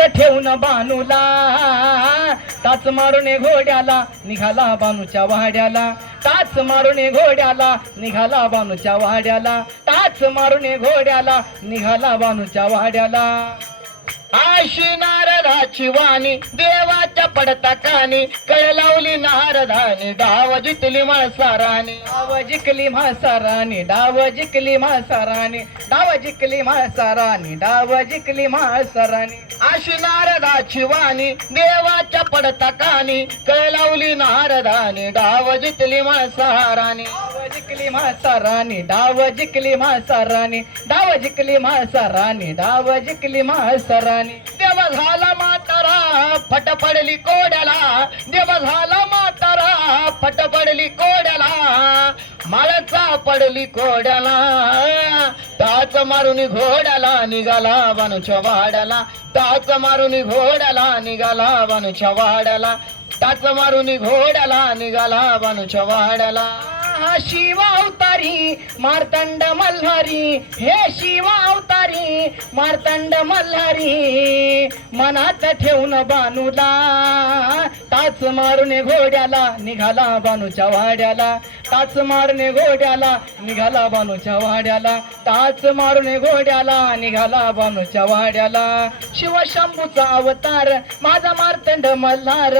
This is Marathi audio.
मनात ठेवून बानूला टाच मारून घोड्याला निघाला बानूच्या वाड्याला टाच मारून घोड्याला निघाला बानूच्या वाड्याला टाच मारून घोड्याला निघाला बानूच्या वाड्याला आशी नारदाची वाणी देवाच्या पडता कानी कळ लावली नारदानी डाव जिंकली म्हासारानी डाव जिंकली म्हासारानी डाव जिंकली म्हासारानी डाव जिंकली म्हासारानी डाव जिंकली म्हासारानी आशी नारदाची वाणी देवाच्या पडता कानी कळ लावली नारदानी डाव जिंकली म्हासारानी डाव जिंकली म्हासारानी डाव जिंकली म्हासारानी डाव जिंकली म्हासारानी डाव जिंकली म्हासारानी देव झाला म्हातारा फट पडली कोड्याला देव झाला म्हातारा फट पडली कोड्याला माळचा पडली कोड्याला टाच मारून घोड्याला निघाला बानूच्या वाड्याला टाच मारून घोड्याला निघाला बानूच्या वाड्याला टाच मारून घोड्याला निघाला बानूच्या वाड्याला शिवा अवतारी मार्तंड मल्हारी हे शिवा अवतारी मार्तंड मल्हारी मनात ठेवून बानूला टाच मारून घोड्याला निघाला बानूच्या वाड्याला टाच मारून घोड्याला निघाला बानूच्या वाड्याला टाच मारून घोड्याला निघाला बानूच्या वाड्याला शिवशंभूचा अवतार माझा मार्तंड मल्हार